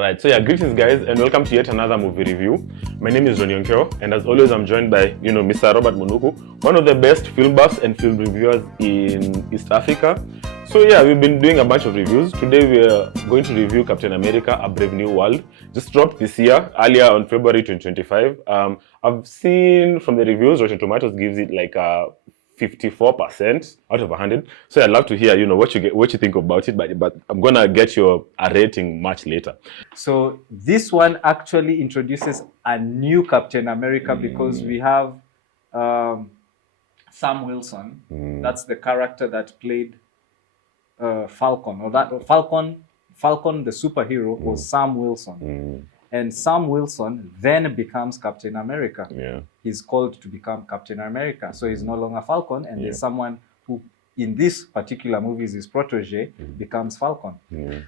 Right, so yeah, greetings guys and welcome to yet another movie review. My name is Ronny Onkyo and as always I'm joined by, Mr. Robert Munuku, one of the best film buffs and film reviewers in East Africa. So yeah, we've been doing a bunch of reviews. Today we are going to review Captain America: A Brave New World. Just dropped this year, earlier on February 2025. I've seen from the reviews, Rotten Tomatoes gives it like a 54% out of 100. So I'd love to hear, what you think about it, but I'm gonna get a rating much later. So this one actually introduces a new Captain America because we have Sam Wilson. That's the character that played Falcon, or that Falcon the superhero was Sam Wilson. And Sam Wilson then becomes Captain America. Yeah. He's called to become Captain America. So he's no longer Falcon, and there's someone who, in this particular movie, is his protege, becomes Falcon.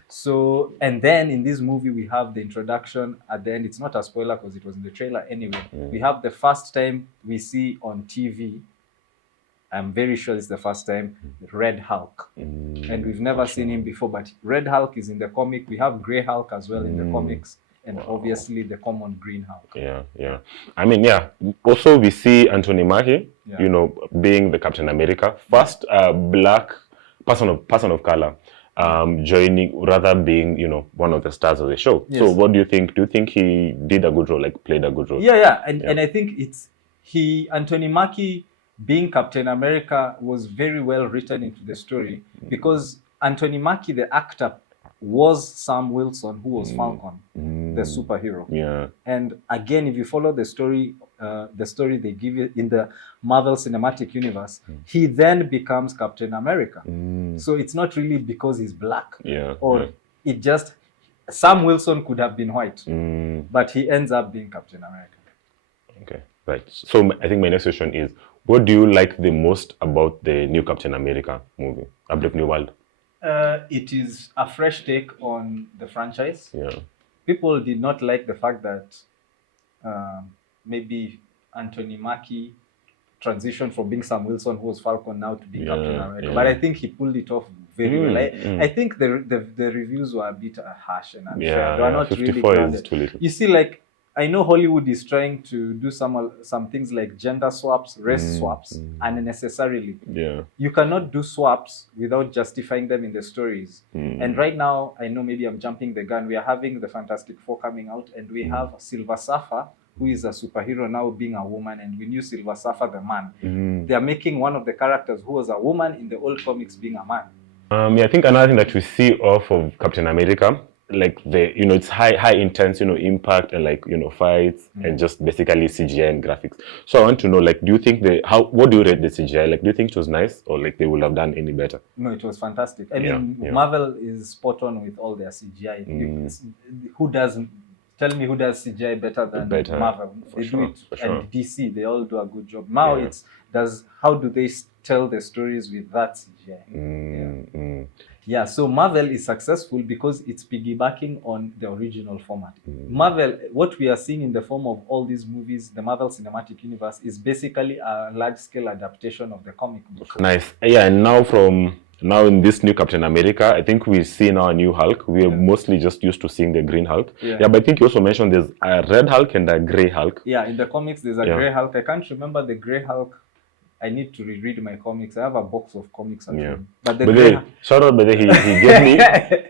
So, and then in this movie, we have the introduction at the end. It's not a spoiler because it was in the trailer anyway. We have the first time we see on TV, I'm very sure it's the first time, Red Hulk. And we've never seen him before, but Red Hulk is in the comic. We have Grey Hulk as well in the comics. And obviously the common Green Hulk. Yeah. I mean, yeah. Also, we see Anthony Mackie, being the Captain America, first black person of color, being, one of the stars of the show. Yes. So, what do you think? Do you think he did a good role, played a good role? Yeah. And I think Anthony Mackie being Captain America was very well written into the story because Anthony Mackie, the actor, was Sam Wilson, who was Falcon, the superhero. Yeah. And again, if you follow the story they give you in the Marvel Cinematic Universe, he then becomes Captain America. So it's not really because he's black, it just, Sam Wilson could have been white, but he ends up being Captain America. Okay, right. So I think my next question is, what do you like the most about the new Captain America movie, A Brave New World? It is a fresh take on the franchise. Yeah. People did not like the fact that maybe Anthony Mackie transitioned from being Sam Wilson, who was Falcon, now to be Captain America. Yeah. But I think he pulled it off very well. I think the reviews were a bit harsh and unfair. They were not 54 really is too little. You see, I know Hollywood is trying to do some things like gender swaps, race swaps, unnecessarily. Yeah. You cannot do swaps without justifying them in the stories. And right now, I know maybe I'm jumping the gun. We are having the Fantastic Four coming out, and we have Silver Surfer, who is a superhero now being a woman, and we knew Silver Surfer the man. They are making one of the characters who was a woman in the old comics being a man. I think another thing that we see off of Captain America, it's high intense, impact and fights and just basically CGI and graphics. So I want to know, do you think what do you rate the CGI? Do you think it was nice, or they would have done any better? No, it was fantastic. I mean, Marvel is spot on with all their CGI. Tell me who does CGI better than Marvel? They do it, and DC, they all do a good job. Now how do they tell the stories with that CGI? Yeah, so Marvel is successful because it's piggybacking on the original format. Marvel, what we are seeing in the form of all these movies, the Marvel Cinematic Universe, is basically a large-scale adaptation of the comic book. Nice. Yeah, and now in this new Captain America, I think we see now a new Hulk. We are mostly just used to seeing the Green Hulk. Yeah, but I think you also mentioned there's a Red Hulk and a Grey Hulk. Yeah, in the comics, there's a Grey Hulk. I can't remember the Grey Hulk. I need to reread my comics. I have a box of comics at home. But shout out, he gave me,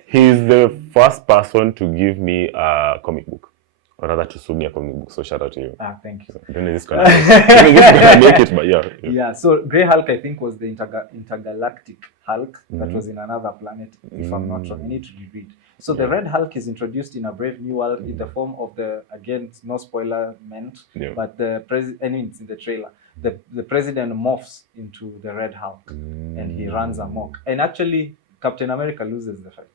he's the first person to give me a comic book, or rather to sue me a comic book. So shout out to you. Thank you. I don't know if this is gonna make it, but yeah. Yeah, so Grey Hulk, I think, was the intergalactic Hulk that was in another planet, if I'm not wrong. I need to reread. So the Red Hulk is introduced in A Brave New World in the form of no spoiler meant, but it's in the trailer. The president morphs into the Red Hulk and he runs amok. And actually, Captain America loses the fight.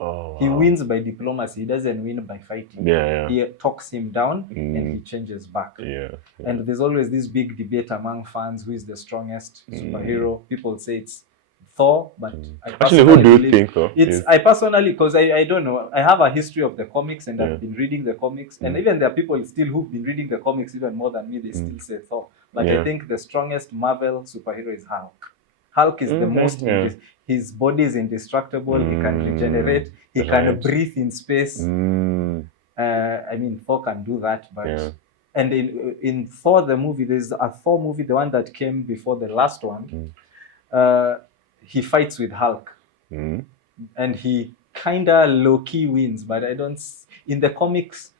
Oh, wow. He wins by diplomacy. He doesn't win by fighting. He talks him down and he changes back. And there's always this big debate among fans, who is the strongest superhero. People say it's Thor, but actually, who do you think though? I personally, because I don't know, I have a history of the comics and I've been reading the comics, and even there are people still who've been reading the comics even more than me. They still say Thor, but I think the strongest Marvel superhero is Hulk. Hulk is the most, his body is indestructible, he can regenerate, he can breathe in space. I mean, Thor can do that, but Yeah. and in Thor the movie, there's a Thor movie, the one that came before the last one. He fights with Hulk, and he kinda low key wins, but I don't. In the comics,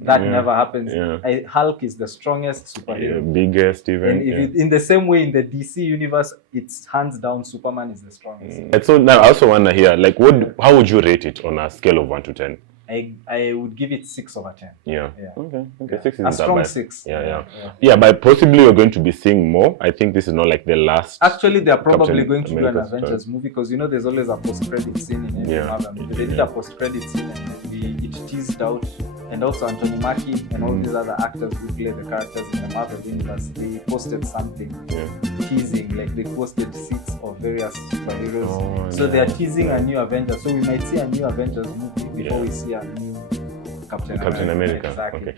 that never happens. Hulk is the strongest superhero, biggest even. And if in the same way in the DC universe, it's hands down Superman is the strongest. And so now I also want to hear, like, how would you rate it on a scale of 1 to 10? I would give it 6 over 10. Yeah. Okay. 6 is a strong bad. 6. Yeah, but possibly we're going to be seeing more. I think this is not like the last. Actually, they're probably going to do an America's Avengers story. movie, because you know there's always a post-credit scene in every Marvel movie. They did a post-credit scene and it teased out, and also Anthony Mackie and all these other actors who play the characters in the Marvel universe, they posted something teasing, like they posted seats of various superheroes. So they are teasing a new Avengers. So we might see a new Avengers movie before we see a new Captain America. Exactly. Okay.